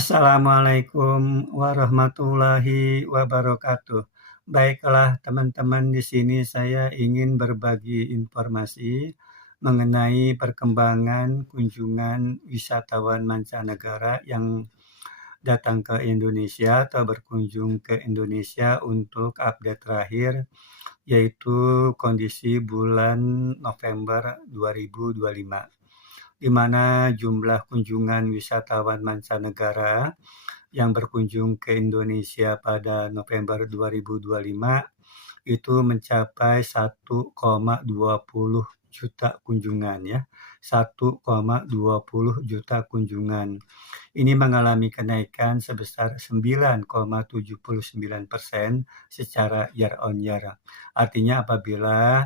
Assalamualaikum warahmatullahi wabarakatuh. Baiklah teman-teman, di sini saya ingin berbagi informasi mengenai perkembangan kunjungan wisatawan mancanegara yang datang ke Indonesia atau berkunjung ke Indonesia untuk update terakhir, yaitu kondisi bulan November 2025. Di mana jumlah kunjungan wisatawan mancanegara yang berkunjung ke Indonesia pada November 2025 itu mencapai 1,20 juta kunjungan ya. 1,20 juta kunjungan. Ini mengalami kenaikan sebesar 9,79% secara year on year. Artinya apabila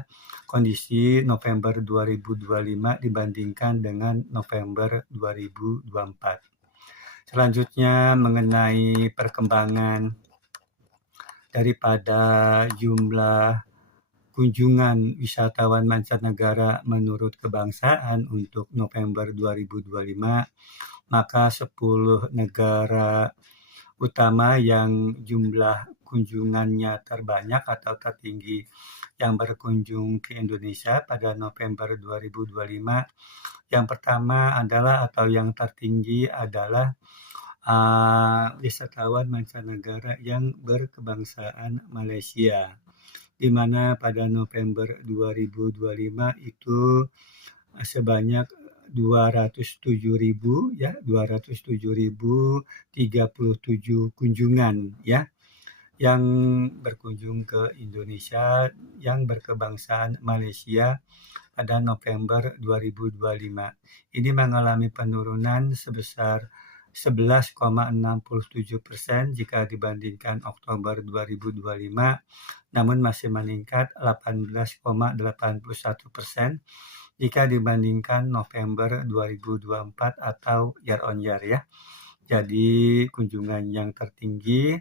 kondisi November 2025 dibandingkan dengan November 2024. Selanjutnya mengenai perkembangan daripada jumlah kunjungan wisatawan mancanegara menurut kebangsaan untuk November 2025, maka 10 negara utama yang jumlah kunjungannya terbanyak atau tertinggi yang berkunjung ke Indonesia pada November 2025. Yang pertama adalah atau yang tertinggi adalah wisatawan mancanegara yang berkebangsaan Malaysia, di mana pada November 2025 itu sebanyak 207.037 kunjungan ya yang berkunjung ke Indonesia yang berkebangsaan Malaysia pada November 2025. Ini mengalami penurunan sebesar 11,67% jika dibandingkan Oktober 2025, namun masih meningkat 18,81% jika dibandingkan November 2024 atau year on year ya. Jadi kunjungan yang tertinggi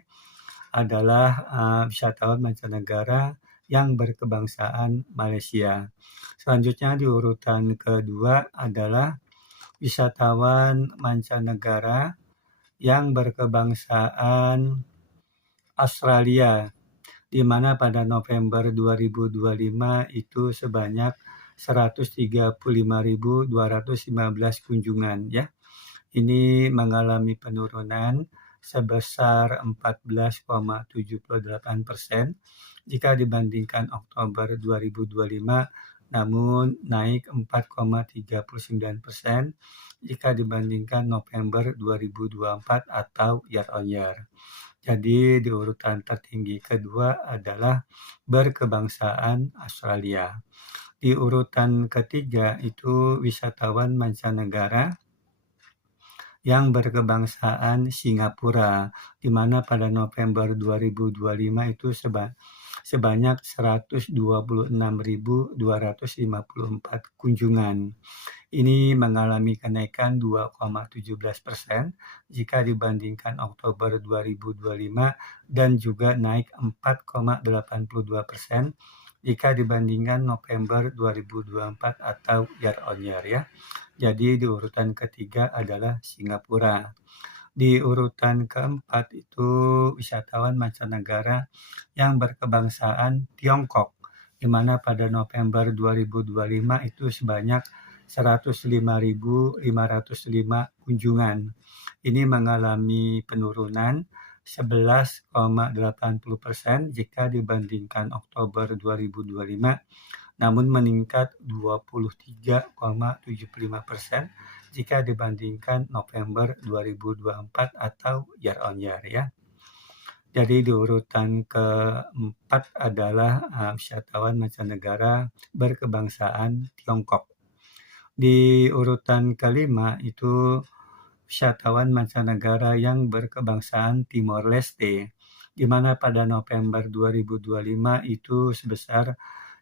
adalah wisatawan mancanegara yang berkebangsaan Malaysia. Selanjutnya di urutan kedua adalah wisatawan mancanegara yang berkebangsaan Australia, di mana pada November 2025 itu sebanyak 135.215 kunjungan ya. Ini mengalami penurunan sebesar 14,78% jika dibandingkan Oktober 2025, namun naik 4,39% jika dibandingkan November 2024 atau year on year. Jadi di urutan tertinggi kedua adalah berkebangsaan Australia. Di urutan ketiga itu wisatawan mancanegara yang berkebangsaan Singapura, di mana pada November 2025 itu sebanyak 126.254 kunjungan. Ini mengalami kenaikan 2,17% jika dibandingkan Oktober 2025 dan juga naik 4,82% jika dibandingkan November 2024 atau year on year ya. Jadi di urutan ketiga adalah Singapura. Di urutan keempat itu wisatawan mancanegara yang berkebangsaan Tiongkok, di mana pada November 2025 itu sebanyak 105.505 kunjungan. Ini mengalami penurunan 11,80% jika dibandingkan Oktober 2025, namun meningkat 23,75% jika dibandingkan November 2024 atau year on year ya. Jadi di urutan keempat adalah wisatawan mancanegara berkebangsaan Tiongkok. Di urutan kelima itu wisatawan mancanegara yang berkebangsaan Timor Leste, di mana pada November 2025 itu sebesar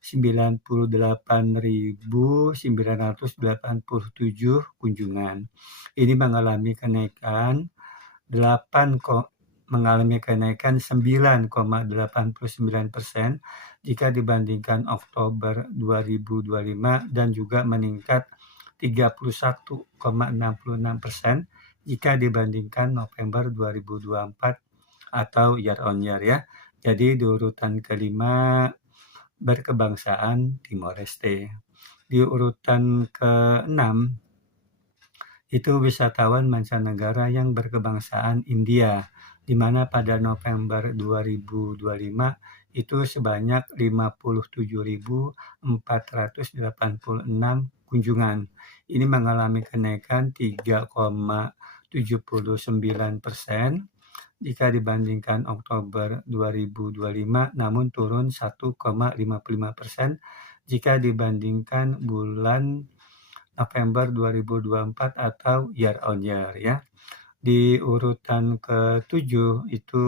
98.987 kunjungan. Ini mengalami kenaikan 9,89% jika dibandingkan Oktober 2025 dan juga meningkat 31,66% jika dibandingkan November 2024 atau year on year ya. Jadi di urutan kelima berkebangsaan Timor Leste. Di urutan keenam itu wisatawan mancanegara yang berkebangsaan India, di mana pada November 2025 itu sebanyak 57.486 kunjungan. Ini mengalami kenaikan 3,79% jika dibandingkan Oktober 2025, namun turun 1,55% jika dibandingkan bulan November 2024 atau year on year ya. Di urutan ke-7 itu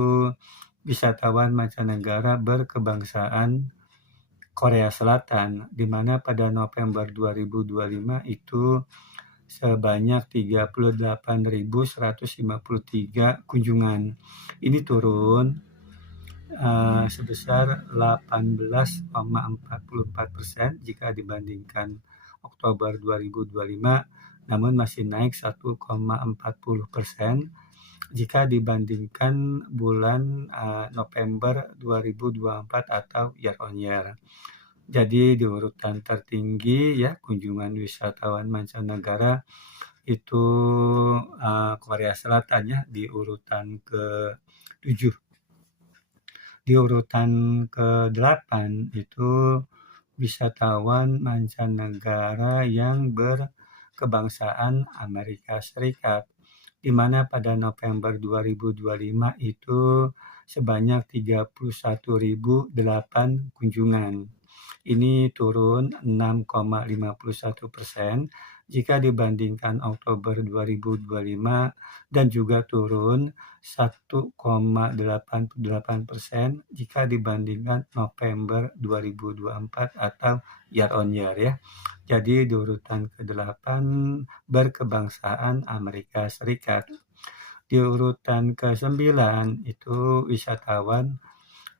wisatawan mancanegara berkebangsaan Korea Selatan, di mana pada November 2025 itu sebanyak 38.153 kunjungan. Ini turun sebesar 18,44% jika dibandingkan Oktober 2025, namun masih naik 1,40% jika dibandingkan bulan November 2024 atau year on year. Jadi di urutan tertinggi ya kunjungan wisatawan mancanegara itu Korea Selatan ya di urutan ke-7. Di urutan ke-8 itu wisatawan mancanegara yang berkebangsaan Amerika Serikat, di mana pada November 2025 itu sebanyak 31.008 kunjungan. Ini turun 6,51% jika dibandingkan Oktober 2025 dan juga turun 1,88% jika dibandingkan November 2024 atau year on year ya. Jadi di urutan ke-8 berkebangsaan Amerika Serikat. Di urutan ke-9 itu wisatawan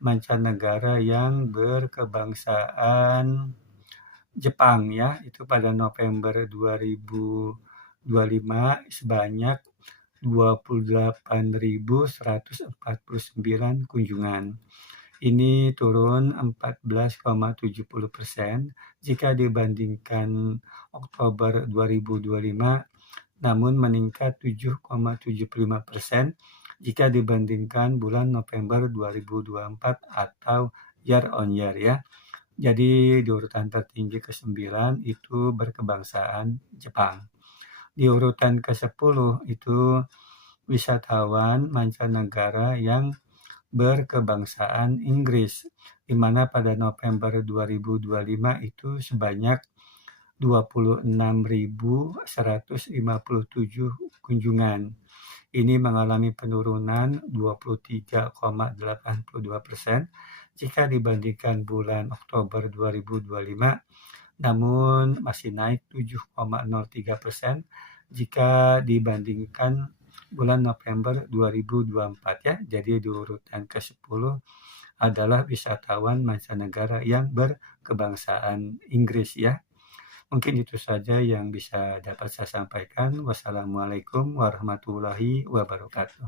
mancanegara yang berkebangsaan Jepang ya, itu pada November 2025 sebanyak 28.149 kunjungan. Ini turun 14,70% jika dibandingkan Oktober 2025, namun meningkat 7,75% jika dibandingkan bulan November 2024 atau year on year ya. Jadi di urutan tertinggi ke-9 itu berkebangsaan Jepang. Di urutan ke-10 itu wisatawan mancanegara yang berkebangsaan Inggris, di mana pada November 2025 itu sebanyak 26.157 kunjungan. Ini mengalami penurunan 23,82% jika dibandingkan bulan Oktober 2025, namun masih naik 7,03% jika dibandingkan bulan November 2024 ya. Jadi di urutan ke-10 adalah wisatawan mancanegara yang berkebangsaan Inggris ya. Mungkin itu saja yang bisa dapat saya sampaikan. Wassalamualaikum warahmatullahi wabarakatuh.